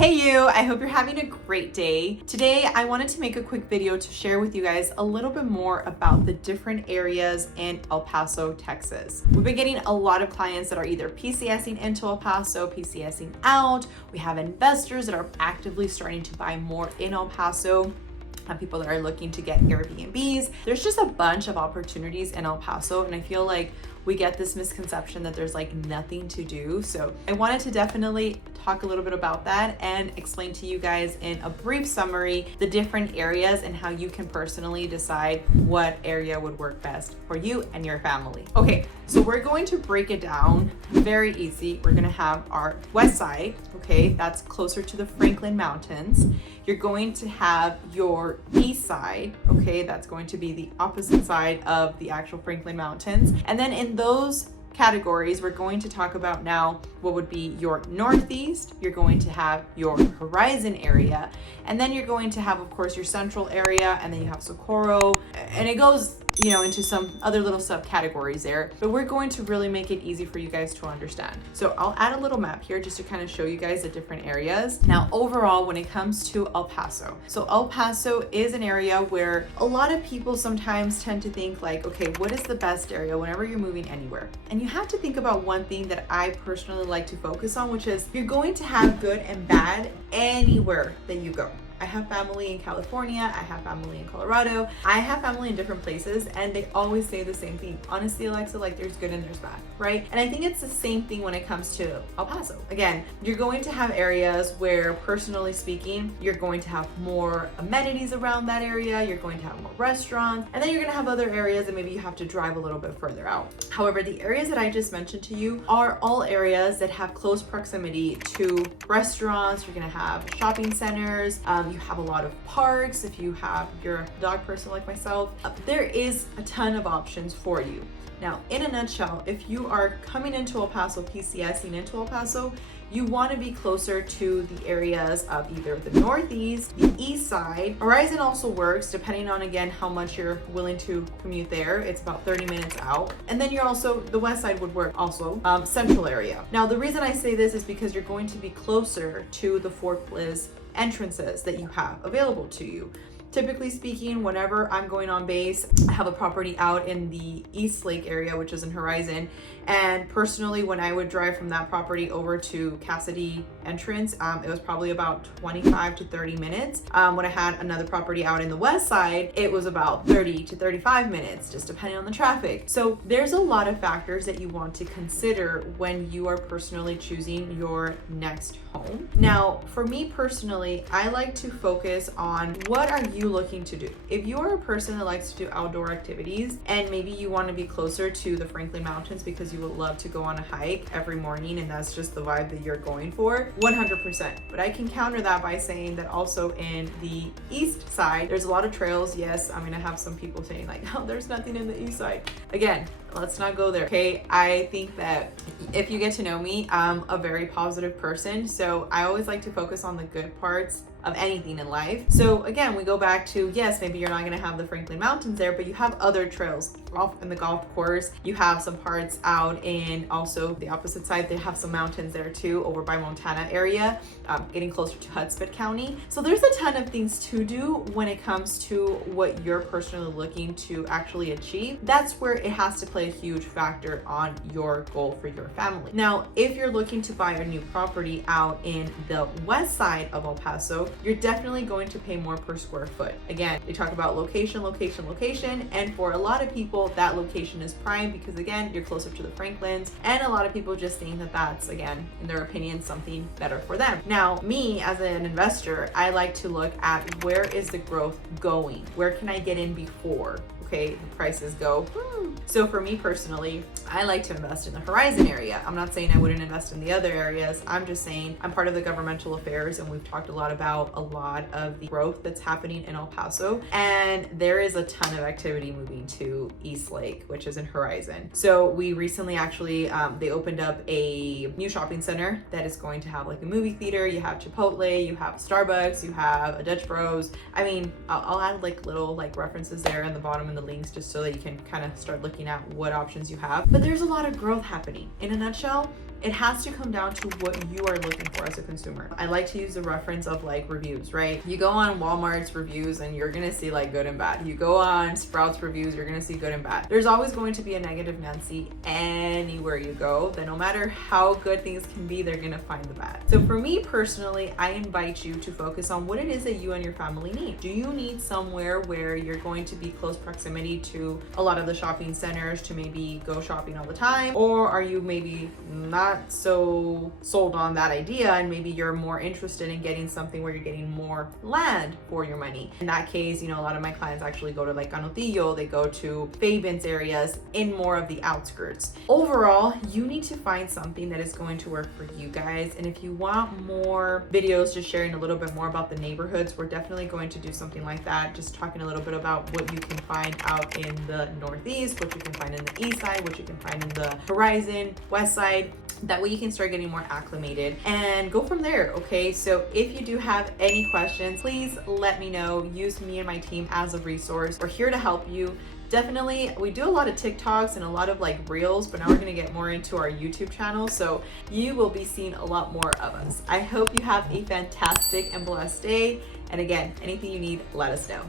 Hey you, I hope you're having a great day. Today, I wanted to make a quick video to share with you guys a little bit more about the different areas in El Paso, Texas. We've been getting a lot of clients that are either PCSing into El Paso, PCSing out. We have investors that are actively starting to buy more in El Paso. People that are looking to get Airbnbs. There's just a bunch of opportunities in El Paso, and I feel like we get this misconception that there's like nothing to do. So I wanted to definitely talk a little bit about that and explain to you guys in a brief summary the different areas and how you can personally decide what area would work best for you and your family. Okay, so we're going to break it down very easy. We're gonna have our west side, okay, that's closer to the Franklin Mountains. You're going to have your east side, okay, that's going to be the opposite side of the actual Franklin Mountains. And then in those categories, we're going to talk about now what would be your northeast. You're going to have your horizon area, and then you're going to have, of course, your central area, and then you have Socorro, and it goes, you know, into some other little subcategories there, but we're going to really make it easy for you guys to understand. So I'll add a little map here just to kind of show you guys the different areas. Now, overall, when it comes to El Paso, so El Paso is an area where a lot of people sometimes tend to think like, okay, what is the best area whenever you're moving anywhere? And you have to think about one thing that I personally like to focus on, which is you're going to have good and bad anywhere that you go. I have family in California, I have family in Colorado, I have family in different places, and they always say the same thing. Honestly, Alexa, like there's good and there's bad, right? And I think it's the same thing when it comes to El Paso. Again, you're going to have areas where, personally speaking, you're going to have more amenities around that area, you're going to have more restaurants, and then you're gonna have other areas that maybe you have to drive a little bit further out. However, the areas that I just mentioned to you are all areas that have close proximity to restaurants. You're gonna have shopping centers, you have a lot of parks. If you're a dog person like myself, there is a ton of options for you. Now, in a nutshell, if you are coming into El Paso, PCSing into El Paso, you want to be closer to the areas of either the northeast, the east side. Horizon also works depending on, again, how much you're willing to commute there. It's about 30 minutes out. And then you're also, the west side would work also, central area. Now, the reason I say this is because you're going to be closer to the Fort Bliss entrances that you have available to you. Typically speaking, whenever I'm going on base, I have a property out in the East Lake area, which is in Horizon. And personally, when I would drive from that property over to ｃឋ entrance, it was probably about 25 to 30 minutes. When I had another property out in the west side, it was about 30 to 35 minutes, just depending on the traffic. So there's a lot of factors that you want to consider when you are personally choosing your next home. Now, for me personally, I like to focus on what are you looking to do. If you are a person that likes to do outdoor activities and maybe you want to be closer to the Franklin Mountains because you would love to go on a hike every morning and that's just the vibe that you're going for, 100%. But I can counter that by saying that also in the east side, there's a lot of trails. Yes, I'm gonna have some people saying like, oh, there's nothing in the east side. Again, let's not go there, okay? I think that if you get to know me, I'm a very positive person. So I always like to focus on the good parts of anything in life. So again, we go back to, yes, maybe you're not gonna have the Franklin Mountains there, but you have other trails off in the golf course. You have some parts out in also the opposite side. They have some mountains there too, over by Montana area, getting closer to Hudspeth County. So there's a ton of things to do when it comes to what you're personally looking to actually achieve. That's where it has to play a huge factor on your goal for your family. Now, if you're looking to buy a new property out in the west side of El Paso, you're definitely going to pay more per square foot. Again, they talk about location, location, location, and for a lot of people, that location is prime because again, you're closer to the Franklins, and a lot of people just think that that's, again, in their opinion, something better for them. Now, me as an investor, I like to look at where is the growth going? Where can I get in before? Okay, the prices go. So for me personally, I like to invest in the Horizon area. I'm not saying I wouldn't invest in the other areas. I'm just saying I'm part of the governmental affairs, and we've talked a lot about a lot of the growth that's happening in El Paso. And there is a ton of activity moving to East Lake, which is in Horizon. So we recently actually, they opened up a new shopping center that is going to have like a movie theater. You have Chipotle, you have Starbucks, you have a Dutch Bros. I mean, I'll add like little like references there in the bottom in the links just so that you can kind of start looking at what options you have. But there's a lot of growth happening. In a nutshell, it has to come down to what you are looking for as a consumer. I like to use the reference of like reviews, right? You go on Walmart's reviews and you're gonna see like good and bad. You go on Sprouts reviews, you're gonna see good and bad. There's always going to be a negative Nancy anywhere you go. That no matter how good things can be, they're gonna find the bad. So for me personally, I invite you to focus on what it is that you and your family need. Do you need somewhere where you're going to be close proximity to a lot of the shopping centers to maybe go shopping all the time? Or are you maybe not so sold on that idea and maybe you're more interested in getting something where you're getting more land for your money? In that case, you know, a lot of my clients actually go to like Canutillo, they go to Fabens areas in more of the outskirts. Overall, you need to find something that is going to work for you guys. And if you want more videos just sharing a little bit more about the neighborhoods, we're definitely going to do something like that, just talking a little bit about what you can find out in the Northeast, what you can find in the East Side, what you can find in the Horizon, West Side. That way you can start getting more acclimated and go from there, okay? So if you do have any questions, please let me know. Use me and my team as a resource. We're here to help you. Definitely, we do a lot of TikToks and a lot of like reels, but now we're gonna get more into our YouTube channel, so you will be seeing a lot more of us. I hope you have a fantastic and blessed day. And again, anything you need, let us know.